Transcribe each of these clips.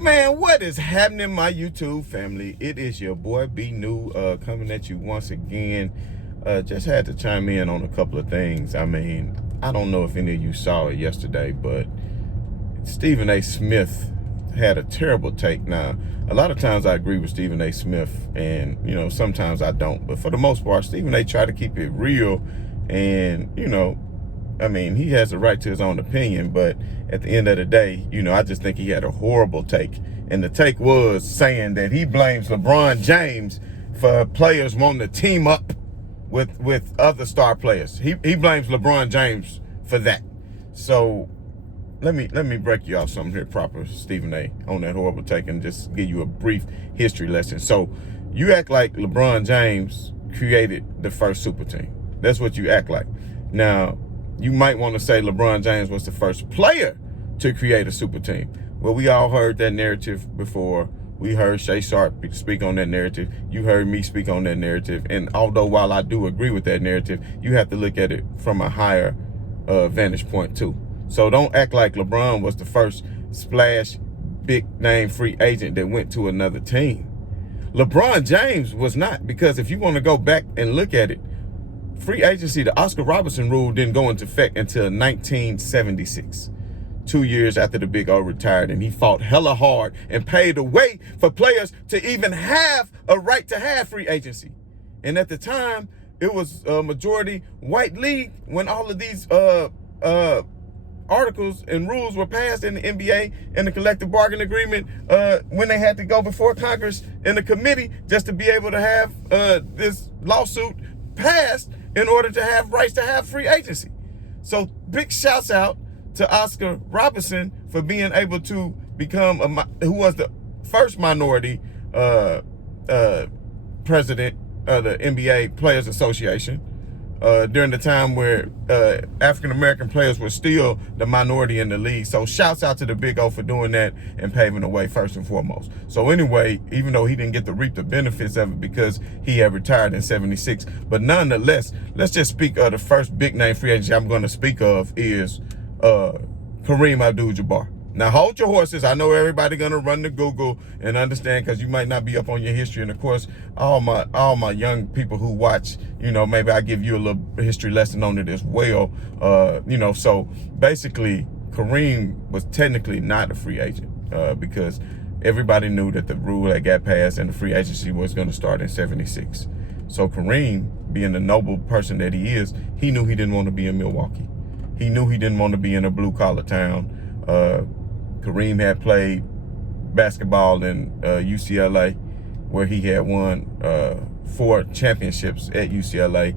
Man, what is happening, my YouTube family? It is your boy B New coming at you once again. Just had to chime in on a couple of things. I mean, I don't know if any of you saw it yesterday, but Stephen A. Smith had a terrible take. Now, a lot of times I agree with Stephen A. Smith, and sometimes I don't. But for the most part, Stephen A. tried to keep it real, and I mean, he has a right to his own opinion, but at the end of the day, I just think he had a horrible take. And the take was saying that he blames LeBron James for players wanting to team up with other star players. He blames LeBron James for that. So let me break you off something here proper, Stephen A., on that horrible take and just give you a brief history lesson. So you act like LeBron James created the first super team. That's what you act like. Now, you might want to say LeBron James was the first player to create a super team. Well, we all heard that narrative before. We heard Shay Sharp speak on that narrative. You heard me speak on that narrative. And although while I do agree with that narrative, you have to look at it from a higher vantage point too. So don't act like LeBron was the first splash big name free agent that went to another team. LeBron James was not, because if you want to go back and look at it, free agency, the Oscar Robertson rule didn't go into effect until 1976, 2 years after the Big O retired, and he fought hella hard and paid the way for players to even have a right to have free agency. And at the time, it was a majority white league when all of these articles and rules were passed in the NBA and the collective bargaining agreement when they had to go before Congress in the committee just to be able to have this lawsuit passed in order to have rights to have free agency. So big shouts out to Oscar Robertson for being able to become who was the first minority president of the NBA Players Association during the time where African-American players were still the minority in the league. So shouts out to the Big O for doing that and paving the way first and foremost. So anyway, even though he didn't get to reap the benefits of it because he had retired in 76, but nonetheless, let's just speak of the first big name free agency I'm going to speak of is Kareem Abdul-Jabbar. Now hold your horses. I know everybody gonna run to Google and understand, because you might not be up on your history. And of course, all my young people who watch, maybe I give you a little history lesson on it as well. So basically, Kareem was technically not a free agent because everybody knew that the rule that got passed and the free agency was going to start in 76. So Kareem, being the noble person that he is, he knew he didn't want to be in Milwaukee. He knew he didn't want to be in a blue collar town. Kareem had played basketball in UCLA, where he had won 4 championships at UCLA,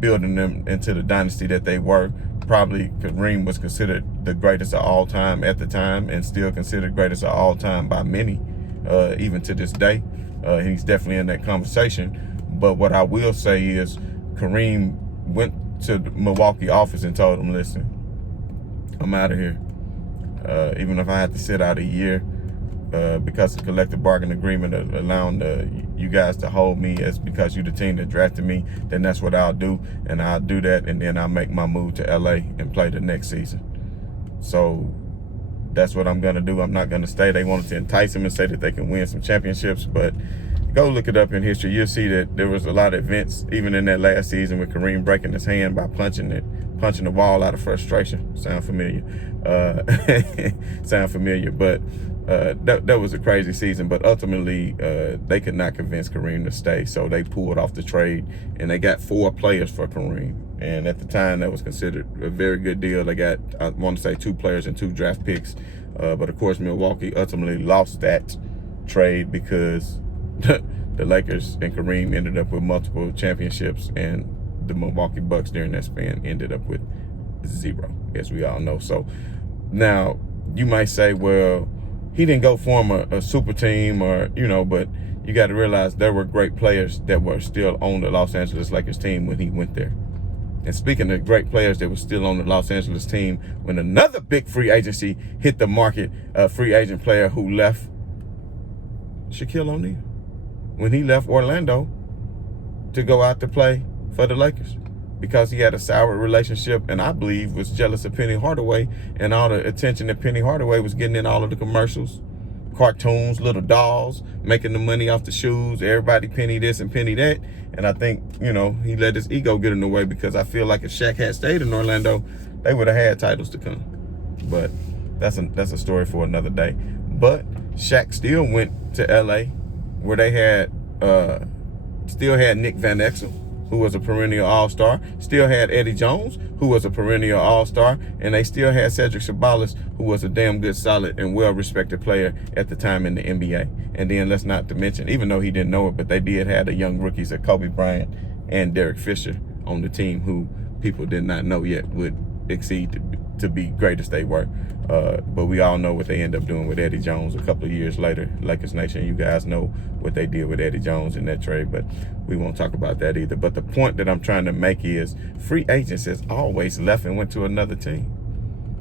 building them into the dynasty that they were. Probably Kareem was considered the greatest of all time at the time, and still considered greatest of all time by many, even to this day. He's definitely in that conversation. But what I will say is Kareem went to the Milwaukee office and told them, listen, I'm out of here. Even if I had to sit out a year because the collective bargaining agreement allowing you guys to hold me as because you're the team that drafted me, then that's what I'll do. And I'll do that, and then I'll make my move to LA and play the next season. So that's what I'm going to do. I'm not going to stay. They wanted to entice him and say that they can win some championships, but go look it up in history. You'll see that there was a lot of events, even in that last season, with Kareem breaking his hand by punching the wall out of frustration. Sound familiar? Sound familiar? But that was a crazy season. But ultimately, they could not convince Kareem to stay, so they pulled off the trade, and they got 4 players for Kareem. And at the time, that was considered a very good deal. They got, I want to say, 2 players and 2 draft picks. But of course, Milwaukee ultimately lost that trade because the Lakers and Kareem ended up with multiple championships, and the Milwaukee Bucks during that span ended up with 0, as we all know. So now you might say, well, he didn't go form a super team, or but you got to realize there were great players that were still on the Los Angeles Lakers team when he went there. And speaking of great players that were still on the Los Angeles team, when another big free agency hit the market, a free agent player who left, Shaquille O'Neal, when he left Orlando to go out to play for the Lakers, because he had a sour relationship, and I believe was jealous of Penny Hardaway and all the attention that Penny Hardaway was getting in all of the commercials. Of cartoons, little dolls, making the money off the shoes, everybody penny this and penny that. And I think, you know, he let his ego get in the way, because I feel like if Shaq had stayed in Orlando, they would have had titles to come. But that's a story for another day. But Shaq still went to LA, where they had still had Nick Van Exel, who was a perennial all-star, still had Eddie Jones, who was a perennial all-star, and they still had Cedric Ceballos, who was a damn good, solid, and well-respected player at the time in the NBA. And then let's not to mention, even though he didn't know it, but they did have the young rookies of Kobe Bryant and Derek Fisher on the team, who people did not know yet would exceed to be great as they were. But we all know what they end up doing with Eddie Jones a couple of years later. Lakers Nation, you guys know what they did with Eddie Jones in that trade, but we won't talk about that either. But the point that I'm trying to make is free agents has always left and went to another team.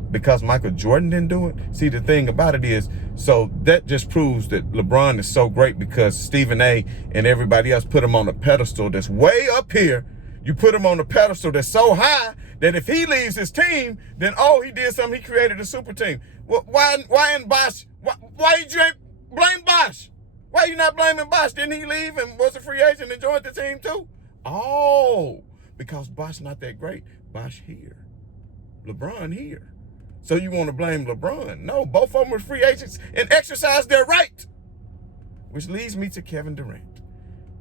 Because Michael Jordan didn't do it? See, the thing about it is, so that just proves that LeBron is so great, because Stephen A. and everybody else put him on a pedestal that's way up here. You put him on a pedestal that's so high that if he leaves his team, then, oh, he did something, he created a super team. Well, why in Bosh? Why you ain't blame Bosh? Why you not blaming Bosh? Didn't he leave and was a free agent and joined the team too? Oh, because Bosh not that great. Bosh here. LeBron here. So you want to blame LeBron? No, both of them were free agents and exercised their right. Which leads me to Kevin Durant.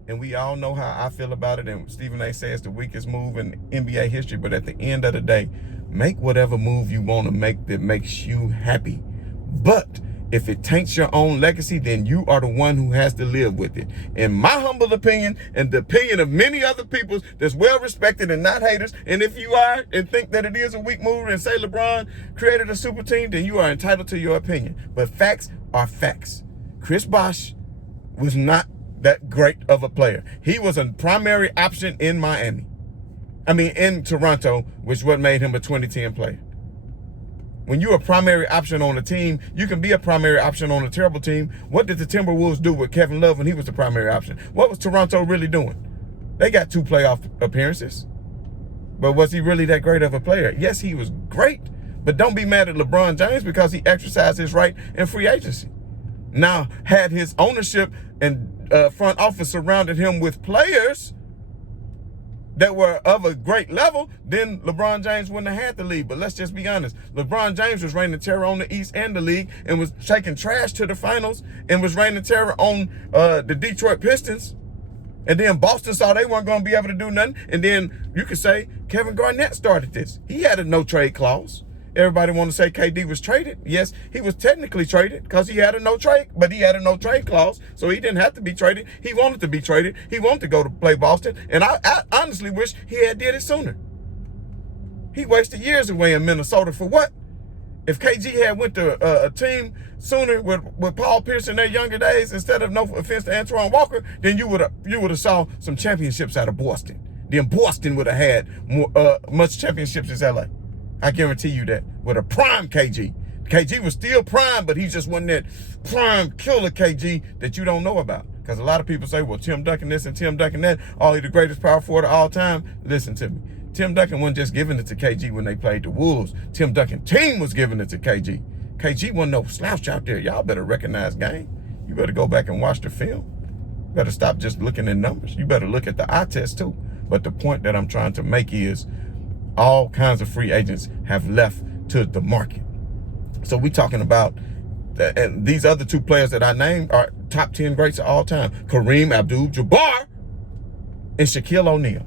And we all know how I feel about it. And Stephen A. says the weakest move in NBA history. But at the end of the day, make whatever move you want to make that makes you happy. But if it taints your own legacy, then you are the one who has to live with it. In my humble opinion, and the opinion of many other people that's well respected and not haters, and if you are and think that it is a weak move and say LeBron created a super team, then you are entitled to your opinion. But facts are facts. Chris Bosh was not that great of a player. He was a primary option in Miami. In Toronto, which what made him a 2010 player. When you're a primary option on a team, you can be a primary option on a terrible team. What did the Timberwolves do with Kevin Love when he was the primary option? What was Toronto really doing? They got 2 playoff appearances. But was he really that great of a player? Yes, he was great. But don't be mad at LeBron James because he exercised his right in free agency. Now, had his ownership and front office surrounded him with players that were of a great level, then LeBron James wouldn't have had to leave. But let's just be honest. LeBron James was reigning terror on the East and the league, and was taking trash to the finals, and was reigning terror on the Detroit Pistons. And then Boston saw they weren't going to be able to do nothing. And then you could say Kevin Garnett started this. He had a no-trade clause. Everybody want to say KD was traded. Yes, he was technically traded because he had a no-trade, but he had a no-trade clause, so he didn't have to be traded. He wanted to be traded. He wanted to go to play Boston, and I honestly wish he had did it sooner. He wasted years away in Minnesota for what? If KG had went to a team sooner with Paul Pierce in their younger days, instead of, no offense to Antoine Walker, then you would have saw some championships out of Boston. Then Boston would have had more much championships as LA. I guarantee you that, with a prime KG. KG was still prime, but he just wasn't that prime killer KG that you don't know about. Because a lot of people say, well, Tim Duncan this and Tim Duncan that. Oh, he's the greatest power forward of all time. Listen to me. Tim Duncan wasn't just giving it to KG when they played the Wolves. Tim Duncan team was giving it to KG. KG wasn't no slouch out there. Y'all better recognize game. You better go back and watch the film. Better stop just looking at numbers. You better look at the eye test too. But the point that I'm trying to make is, all kinds of free agents have left to the market. So we talking about, and these other 2 players that I named are top 10 greats of all time. Kareem Abdul-Jabbar and Shaquille O'Neal.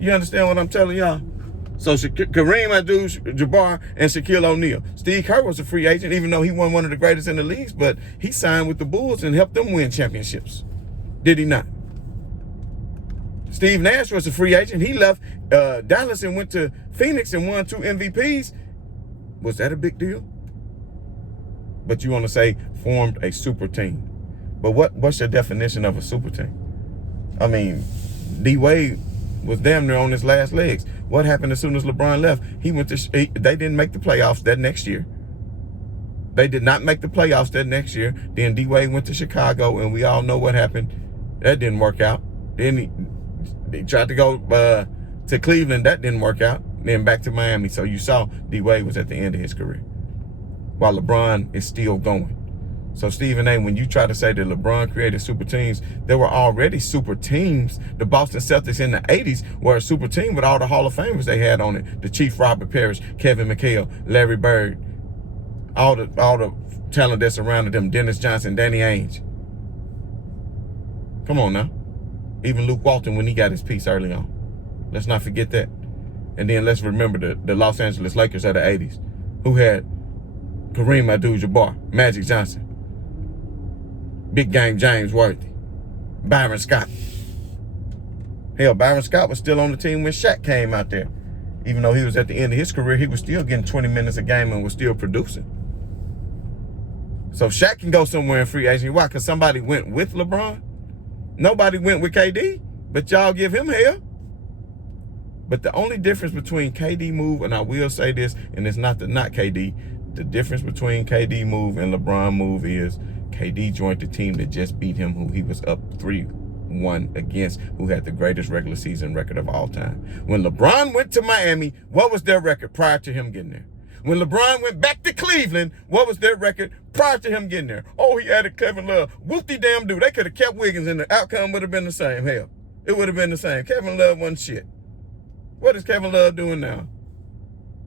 You understand what I'm telling y'all? So Kareem Abdul-Jabbar and Shaquille O'Neal. Steve Kerr was a free agent, even though he wasn't one of the greatest in the leagues, but he signed with the Bulls and helped them win championships. Did he not? Steve Nash was a free agent. He left Dallas and went to Phoenix and won 2 MVPs. Was that a big deal? But you want to say formed a super team. But what's your definition of a super team? D-Wade was damn near on his last legs. What happened as soon as LeBron left? They didn't make the playoffs that next year. They did not make the playoffs that next year. Then D-Wade went to Chicago, and we all know what happened. That didn't work out. Then he tried to go to Cleveland. That didn't work out. Then back to Miami. So you saw D-Wade was at the end of his career, while LeBron is still going. So Stephen A., when you try to say that LeBron created super teams, there were already super teams. The Boston Celtics in the 80s were a super team with all the Hall of Famers they had on it. The Chief Robert Parrish, Kevin McHale, Larry Bird, all the talent that surrounded them, Dennis Johnson, Danny Ainge. Come on now. Even Luke Walton when he got his piece early on. Let's not forget that. And then let's remember the Los Angeles Lakers of the 80s, who had Kareem Abdul-Jabbar, Magic Johnson, Big Game James Worthy, Byron Scott. Hell, Byron Scott was still on the team when Shaq came out there. Even though he was at the end of his career, he was still getting 20 minutes a game and was still producing. So Shaq can go somewhere in free agency. Why? Because somebody went with LeBron? Nobody went with KD, but y'all give him hell. But the only difference between KD move, and I will say this, and it's not KD, the difference between KD move and LeBron move is KD joined the team that just beat him, who he was up 3-1 against, who had the greatest regular season record of all time. When LeBron went to Miami, what was their record prior to him getting there? When LeBron went back to Cleveland, what was their record prior to him getting there? Oh, he added Kevin Love. Whoop-de-damn-do. They could have kept Wiggins and the outcome would have been the same. Hell, it would have been the same. Kevin Love wasn't shit. What is Kevin Love doing now?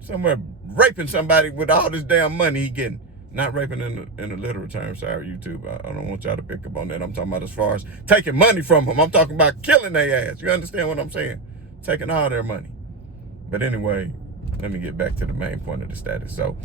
Somewhere raping somebody with all this damn money he getting. Not raping in a literal term. Sorry, YouTube. I don't want y'all to pick up on that. I'm talking about as far as taking money from them. I'm talking about killing their ass. You understand what I'm saying? Taking all their money. But anyway, let me get back to the main point of the status. So,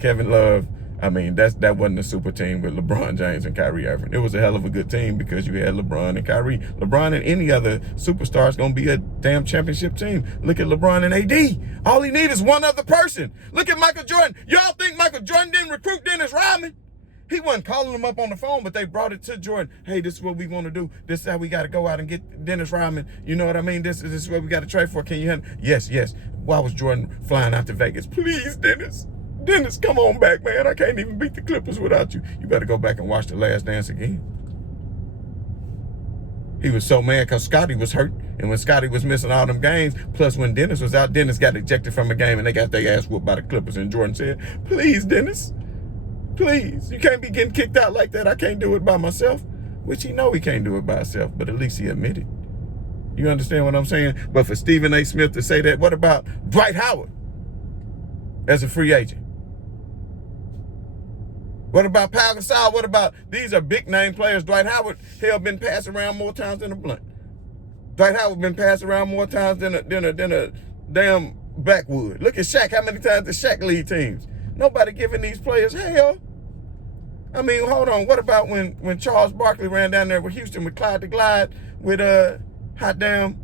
Kevin Love, I mean, that wasn't a super team with LeBron James and Kyrie Irving. It was a hell of a good team because you had LeBron and Kyrie. LeBron and any other superstar is going to be a damn championship team. Look at LeBron and AD. All he needs is one other person. Look at Michael Jordan. Y'all think Michael Jordan didn't recruit Dennis Rodman? He wasn't calling him up on the phone, but they brought it to Jordan. Hey, this is what we want to do. This is how we got to go out and get Dennis Rodman. You know what I mean? This is what we got to trade for. Can you handle? Yes. Why was Jordan flying out to Vegas? Please, Dennis. Dennis, come on back, man. I can't even beat the Clippers without you. You better go back and watch The Last Dance again. He was so mad because Scotty was hurt. And when Scotty was missing all them games, plus when Dennis was out, Dennis got ejected from a game and they got their ass whooped by the Clippers. And Jordan said, please, Dennis, please. You can't be getting kicked out like that. I can't do it by myself. Which he know he can't do it by himself, but at least he admitted. You understand what I'm saying? But for Stephen A. Smith to say that, what about Dwight Howard as a free agent? What about Pau Gasol? What about, these are big name players. Dwight Howard, hell, been passed around more times than a blunt. Dwight Howard been passed around more times than a damn backwood. Look at Shaq. How many times did Shaq lead teams? Nobody giving these players hell. I mean, hold on. What about when Charles Barkley ran down there with Houston with Clyde the Glide with hot damn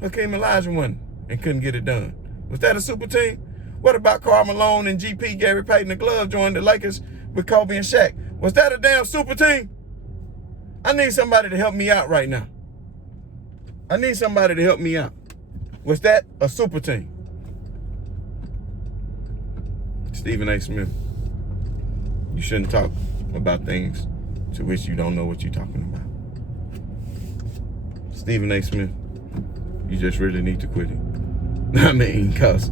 Hakeem Olajuwon and couldn't get it done? Was that a super team? What about Karl Malone and GP, Gary Payton, the Glove joined the Lakers with Kobe and Shaq? Was that a damn super team? I need somebody to help me out right now. I need somebody to help me out. Was that a super team? Stephen A. Smith, you shouldn't talk about things to which you don't know what you're talking about. Stephen A. Smith, you just really need to quit it. I mean, because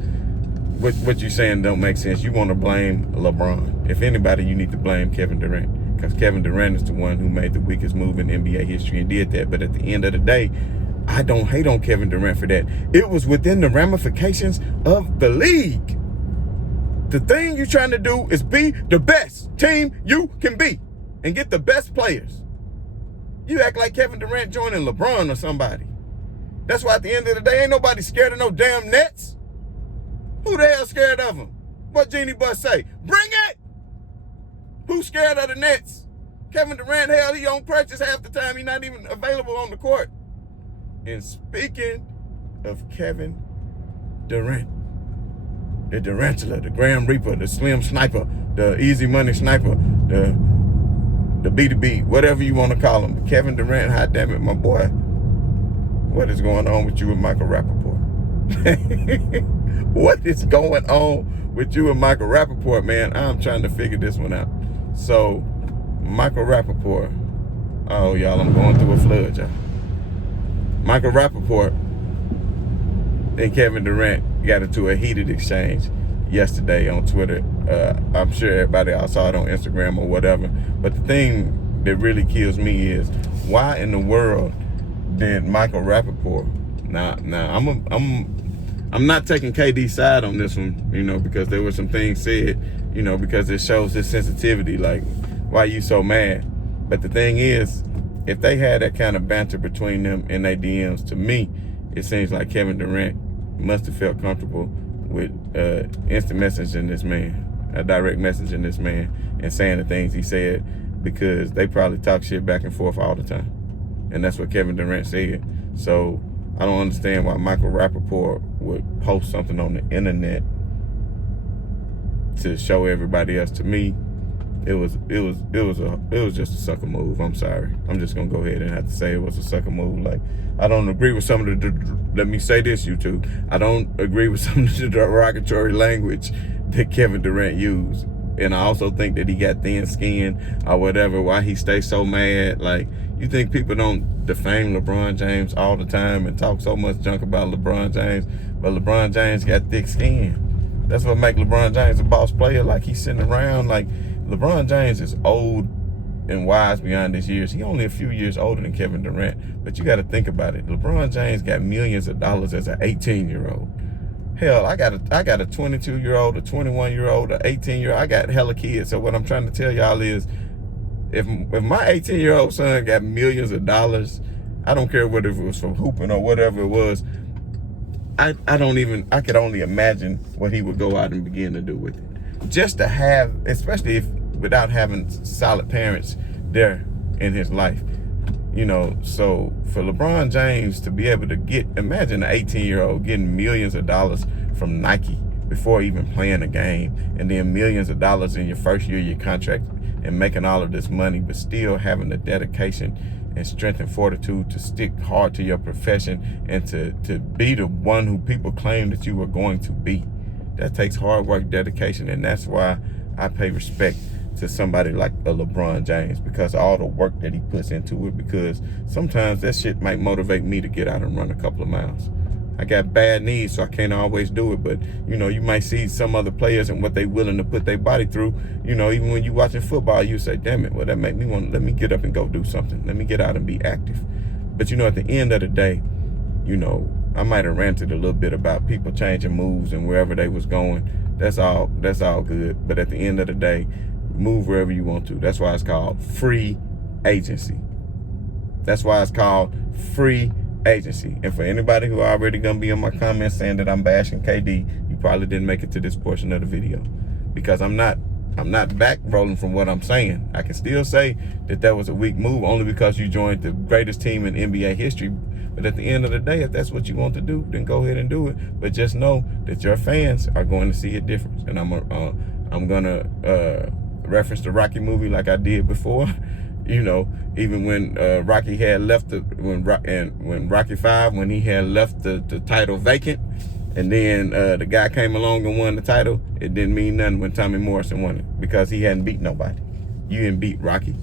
what you're saying don't make sense. You want to blame LeBron. If anybody, you need to blame Kevin Durant, because Kevin Durant is the one who made the weakest move in NBA history and did that. But at the end of the day, I don't hate on Kevin Durant for that. It was within the ramifications of the league. The thing you're trying to do is be the best team you can be and get the best players. You act like Kevin Durant joining LeBron or somebody. That's why at the end of the day, ain't nobody scared of no damn Nets. Who the hell scared of them? What Jeannie Buss say? Bring it! Who's scared of the Nets? Kevin Durant, hell, he on practice half the time. He's not even available on the court. And speaking of Kevin Durant, the Durantula, the Graham Reaper, the Slim Sniper, the Easy Money Sniper, the B2B, whatever you want to call him. Kevin Durant, hot damn it, my boy. What is going on with you and Michael Rappaport? What is going on with you and Michael Rappaport, man? I'm trying to figure this one out. So, Michael Rappaport. Oh, y'all, I'm going through a flood, y'all. Michael Rappaport and Kevin Durant got into a heated exchange yesterday on Twitter. I'm sure everybody else saw it on Instagram or whatever. But the thing that really kills me is, why in the world did Michael Rappaport? Now I'm not taking KD's side on this one, because there were some things said, because it shows his sensitivity. Like, why you so mad? But the thing is, if they had that kind of banter between them in their DMs, to me, it seems like Kevin Durant must have felt comfortable with instant messaging this man, a direct messaging this man, and saying the things he said, because they probably talk shit back and forth all the time. And that's what Kevin Durant said. So I don't understand why Michael Rappaport would post something on the internet to show everybody else. To me, it was just a sucker move. I'm sorry. I'm just gonna go ahead and have to say it was a sucker move. Like, I don't agree with some of the, let me say this, YouTube. I don't agree with some of the derogatory language that Kevin Durant used. And I also think that he got thin skin or whatever, why he stays so mad. Like, you think people don't defame LeBron James all the time and talk so much junk about LeBron James, but LeBron James got thick skin. That's what makes LeBron James a boss player. Like, he's sitting around, like, LeBron James is old and wise beyond his years. He only a few years older than Kevin Durant, but you got to think about it. LeBron James got millions of dollars as an 18-year-old. Hell, I got a 22-year-old, a 21-year-old, an 18-year-old. I got hella kids. So what I'm trying to tell y'all is, if my 18-year-old son got millions of dollars, I don't care whether it was from hooping or whatever it was, I could only imagine what he would go out and begin to do with it. Just to have, especially without having solid parents there in his life. So for LeBron James to be able to imagine an 18-year-old getting millions of dollars from Nike before even playing a game, and then millions of dollars in your first year of your contract, and making all of this money, but still having the dedication and strength and fortitude to stick hard to your profession and to be the one who people claim that you were going to be. That takes hard work, dedication, and that's why I pay respect to somebody like a LeBron James, because of all the work that he puts into it, because sometimes that shit might motivate me to get out and run a couple of miles. I got bad knees, so I can't always do it, but you might see some other players and what they willing to put their body through. Even when you watching football, you say, damn it, well, that make me want to, let me get up and go do something. Let me get out and be active. But at the end of the day, I might have ranted a little bit about people changing moves and wherever they was going. That's all good. But at the end of the day, move wherever you want to. That's why it's called free agency. That's why it's called free agency. And for anybody who already gonna be in my comments saying that I'm bashing KD, you probably didn't make it to this portion of the video, because I'm not back rolling from what I'm saying. I can still say that was a weak move only because you joined the greatest team in NBA history. But at the end of the day, if that's what you want to do, then go ahead and do it. But just know that your fans are going to see a difference. And I'm gonna reference the Rocky movie like I did before. Even when Rocky had left when Rocky 5, when he had left the title vacant, and then the guy came along and won the title, it didn't mean nothing when Tommy Morrison won it, because he hadn't beat nobody. You didn't beat Rocky.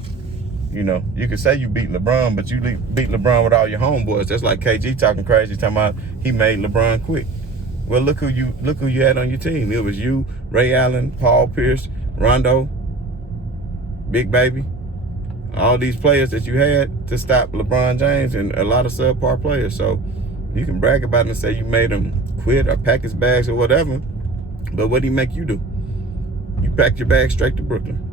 You could say you beat LeBron, but you beat LeBron with all your homeboys. That's like KG talking crazy, talking about he made LeBron quit. Well, look who you had on your team. It was you, Ray Allen, Paul Pierce, Rondo, Big Baby, all these players that you had to stop LeBron James, and a lot of subpar players. So you can brag about it and say you made him quit or pack his bags or whatever, but what did he make you do? You packed your bags straight to Brooklyn.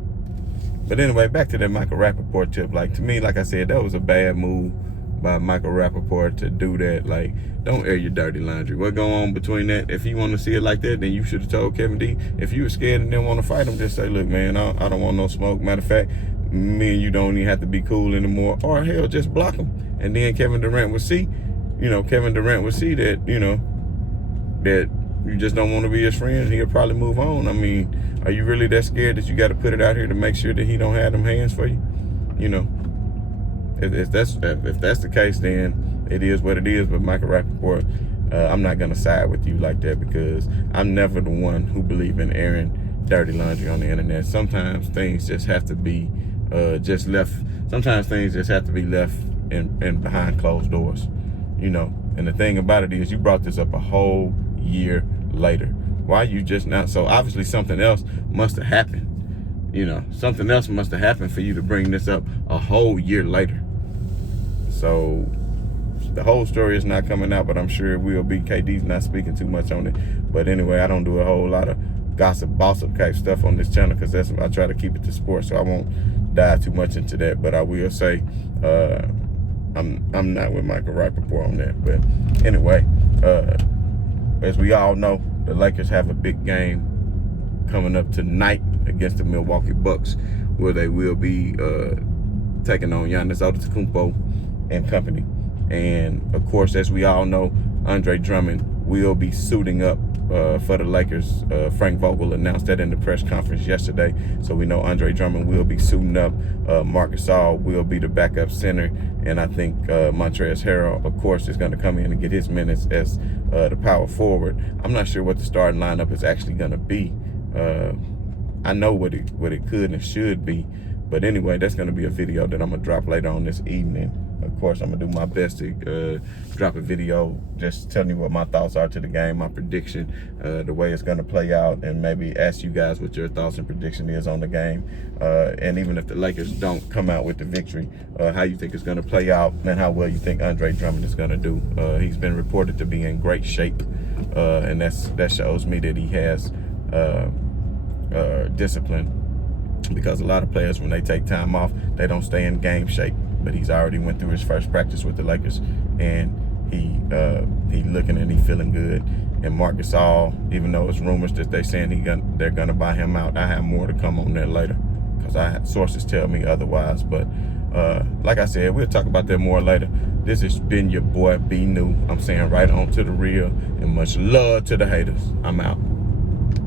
But anyway, back to that Michael Rappaport tip. Like, to me, like I said, that was a bad move by Michael Rappaport to do that. Like, don't air your dirty laundry. What go on between that? If you want to see it like that, then you should have told Kevin D. If you were scared and didn't want to fight him, just say, look, man, I don't want no smoke. Matter of fact, me and you don't even have to be cool anymore. Or hell, just block him. And then Kevin Durant would see, that, that you just don't want to be his friend, and he'll probably move on. I mean, are you really that scared that you got to put it out here to make sure that he don't have them hands for you? If that's the case, then it is what it is. But Michael Rappaport, I'm not gonna side with you like that, because I'm never the one who believe in airing dirty laundry on the internet. Sometimes things just have to be left. Sometimes things just have to be left in behind closed doors. And the thing about it is, you brought this up a whole year later. Why you just not? So obviously something else must have happened. You know, something else must have happened for you to bring this up a whole year later. So the whole story is not coming out, but I'm sure it will be. KD's not speaking too much on it. But anyway, I don't do a whole lot of gossip, type stuff on this channel because I try to keep it to sports, so I won't dive too much into that. But I will say I'm not with Michael Rappaport on that. But anyway, as we all know, the Lakers have a big game coming up tonight against the Milwaukee Bucks, where they will be taking on Giannis Antetokounmpo and company. And of course, as we all know, Andre Drummond will be suiting up for the Lakers. Frank Vogel announced that in the press conference yesterday. So we know Andre Drummond will be suiting up. Marc Gasol will be the backup center. And I think Montrezl Harrell, of course, is going to come in and get his minutes as the power forward. I'm not sure what the starting lineup is actually going to be. I know what it could and should be. But anyway, that's going to be a video that I'm going to drop later on this evening. Of course, I'm going to do my best to drop a video just telling you what my thoughts are to the game, my prediction, the way it's going to play out, and maybe ask you guys what your thoughts and prediction is on the game. And even if the Lakers don't come out with the victory, how you think it's going to play out and how well you think Andre Drummond is going to do. He's been reported to be in great shape, and that shows me that he has discipline. Because a lot of players, when they take time off, they don't stay in game shape. But he's already went through his first practice with the Lakers, and he looking and he feeling good. And Marc Gasol, even though it's rumors that they're saying they're gonna buy him out, I have more to come on that later, because sources tell me otherwise. But like I said, we'll talk about that more later. This has been your boy B New. I'm saying right on to the real, and much love to the haters. I'm out.